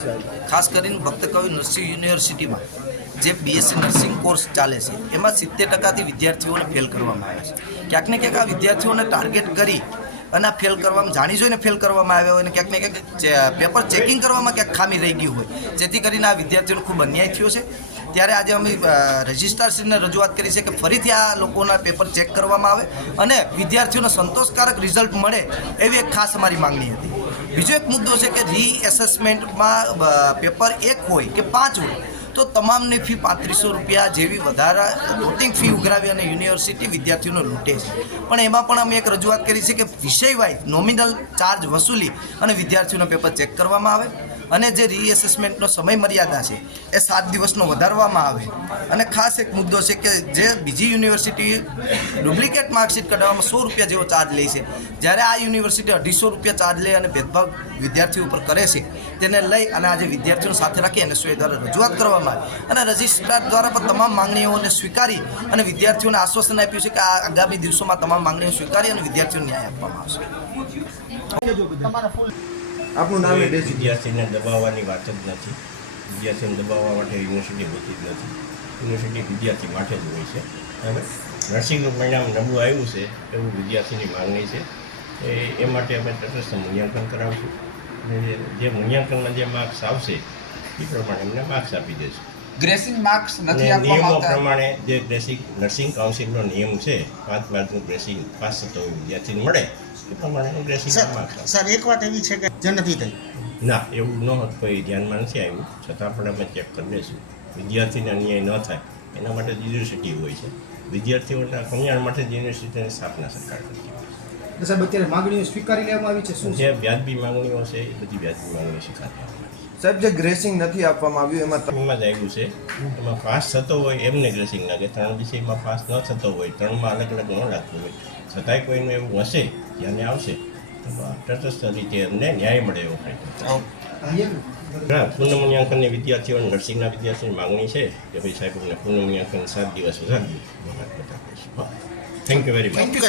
ખાસ કરીને ભક્ત કવિ નરસિંહ યુનિવર્સિટીમાં, જે બીએસસી નર્સિંગ કોર્સ ચાલે છે, એમાં સિત્તેર ટકાથી વિદ્યાર્થીઓને ફેલ કરવામાં આવે છે. ક્યાંક ને ક્યાંક આ વિદ્યાર્થીઓને ટાર્ગેટ કરી અને આ ફેલ કરવામાં જાણી જોઈને ફેલ કરવામાં આવ્યા હોય અને ક્યાંક ને ક્યાંક પેપર ચેકિંગ કરવામાં ક્યાંક ખામી રહી ગયું હોય, જેથી કરીને આ વિદ્યાર્થીઓને ખૂબ અન્યાય થયો છે. ત્યારે આજે અમે રજિસ્ટ્રારશ્રીને રજૂઆત કરી છે કે ફરીથી આ લોકોના પેપર ચેક કરવામાં આવે અને વિદ્યાર્થીઓને સંતોષકારક રિઝલ્ટ મળે એવી એક ખાસ અમારી માંગણી હતી. બીજો એક મુદ્દો છે કે રી એસેસમેન્ટમાં પેપર એક હોય કે પાંચ હોય, તો તમામની ફી પાંત્રીસો રૂપિયા જેવી વધારા કોટિંગ ફી ઉઘરાવી અને યુનિવર્સિટી વિદ્યાર્થીઓને લૂંટે છે. પણ એમાં પણ અમે એક રજૂઆત કરી છે કે વિષય વાઇઝ નોમિનલ ચાર્જ વસૂલી અને વિદ્યાર્થીઓના પેપર ચેક કરવામાં આવે. અને જે રીએસેસમેન્ટનો સમય મર્યાદા છે, એ સાત દિવસનો વધારવામાં આવે. અને ખાસ એક મુદ્દો છે કે જે બીજી યુનિવર્સિટી ડુપ્લિકેટ માર્કશીટ કઢાવવામાં સો રૂપિયા જેવો ચાર્જ લે છે. જ્યારે આ યુનિવર્સિટી અઢીસો રૂપિયા ચાર્જ લે અને ભેદભાવ વિદ્યાર્થીઓ ઉપર કરે છે, તેને લઈ અને આજે વિદ્યાર્થીઓને સાથે રાખી અને એનએસયુએ દ્વારા રજૂઆત કરવામાં આવી. અને રજિસ્ટ્રાર દ્વારા પણ તમામ માંગણીઓને સ્વીકારી અને વિદ્યાર્થીઓને આશ્વાસન આપ્યું છે કે આ આગામી દિવસોમાં તમામ માંગણીઓ સ્વીકારી અને વિદ્યાર્થીઓને ન્યાય આપવામાં આવશે. આપનું નામ એ દેશી વિદ્યાર્થીને દબાવવાની વાત જ નથી. વિદ્યાર્થીને દબાવવા માટે યુનિવર્સિટી હોતી જ નથી. યુનિવર્સિટી વિદ્યાર્થી માટે જ હોય છે. બરાબર? નર્સિંગનું પરિણામ નબળું આવ્યું છે એવું વિદ્યાર્થીની માંગણી છે. એ એ માટે અમે તટસ્થ મૂલ્યાંકન કરાવશું. અને જે- જે મૂલ્યાંકનમાં જે માર્ક્સ આવશે એ પ્રમાણે એમને માર્ક્સ આપી દેશું. ગ્રેસિંગ માર્ક્સ નથી આપવામાં નિયમો આવતા. પ્રમાણે જે બેસિક નર્સિંગ કાઉન્સિલનો નિયમ છે પાંચ માર્કનું ગ્રેસિંગ પાસ થતો વિદ્યાર્થીને મળે એ પ્રમાણે ગ્રેસિંગ માર્ક્સ સર એક વાત એવી છે કે જે નથી થઈ. ના એવું ન હતું કોઈ ધ્યાનમાં નથી આવ્યું. છતાં પણ અમે ચેક કરી લઈશું. વિદ્યાર્થીને અન્યાય ન થાય એના માટે જ યુનિવર્સિટી હોય છે. વિદ્યાર્થીઓના કલ્યાણ માટે જ યુનિવર્સિટીની સ્થાપના સરકાર કરતી હોય તો સાહેબ અત્યારે માંગણીઓ સ્વીકારી લેવામાં આવી છે છે શું જે વ્યાજબી માંગણીઓ છે એ બધી વ્યાજબી માગણીઓ સ્વીકારવામાં આવે છે. સાહેબ જે ગ્રેસિંગ નથી આપવામાં આવ્યું એમાં ત્રણમાં એમાં જ આવ્યું છે. એમાં પાસ થતો હોય એમને ગ્રેસિંગ લાગે. ત્રણ વિષયમાં પાસ ન થતો હોય ત્રણમાં અલગ અલગ ન લાગતું હોય. છતાંય કોઈનું એવું હશે ધ્યાને આવશે તો તટસ્થ રીતે એમને ન્યાય મળે એવો ફાયદો હા પૂર્ણમૂલ્યાંકનની વિદ્યાર્થીઓ નર્સિંગના વિદ્યાર્થીઓની માંગણી છે કે ભાઈ સાહેબ અમને પૂર્ણમૂલ્યાંકન સાત દિવસ વધારી થેન્ક યુ વેરી મચ